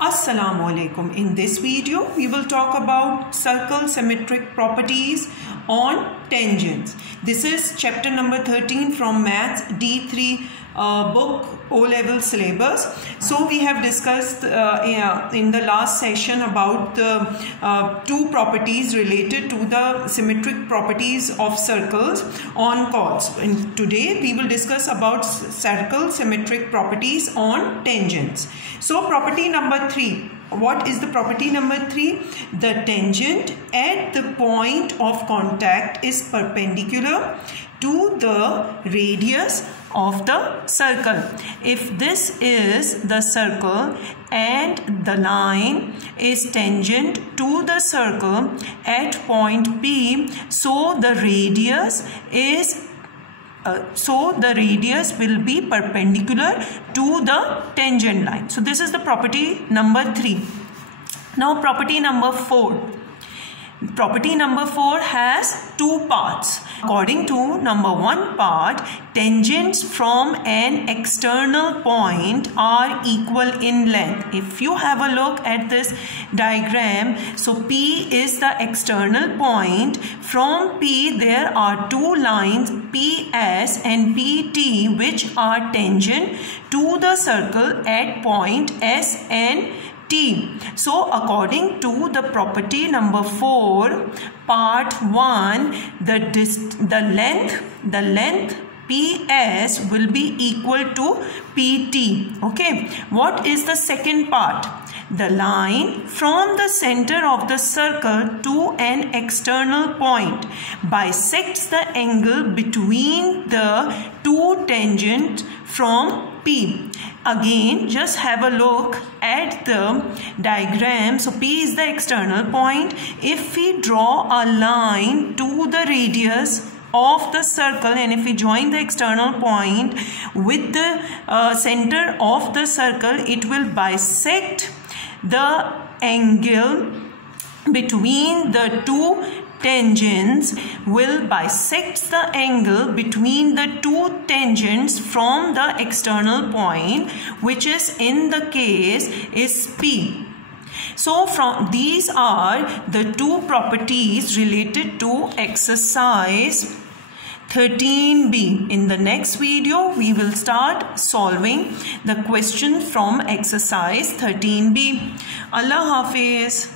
Assalamualaikum. In this video, we will talk about circle symmetric properties on tangents. This is chapter number 13 from Maths D3 book O-level syllabus. So we have discussed in the last session about the two properties related to the symmetric properties of circles on chords. And today we will discuss about circle symmetric properties on tangents. So property number 3. What is the property number 3? The tangent at the point of contact is perpendicular to the radius of the circle. If this is the circle and the line is tangent to the circle at point P, so the radius will be perpendicular to the tangent line. So this is the property number 3. Now property number 4. Property number 4 has two parts. According to number 1 part, tangents from an external point are equal in length. If you have a look at this diagram, so P is the external point. From P there are two lines PS and PT which are tangent to the circle at point S and T. So according to the property number 4, part 1, the length PS will be equal to PT. Okay. What is the second part? The line from the center of the circle to an external point bisects the angle between the two tangents from P. Again, just have a look at the diagram. So P is the external point. If we draw a line to the radius of the circle and if we join the external point with the center of the circle, it will bisect the angle between the two tangents, will bisect the angle between the two tangents from the external point, which is in the case is P. So from these are the two properties related to exercise 13b. In the next video, we will start solving the question from exercise 13b. Allah Hafiz.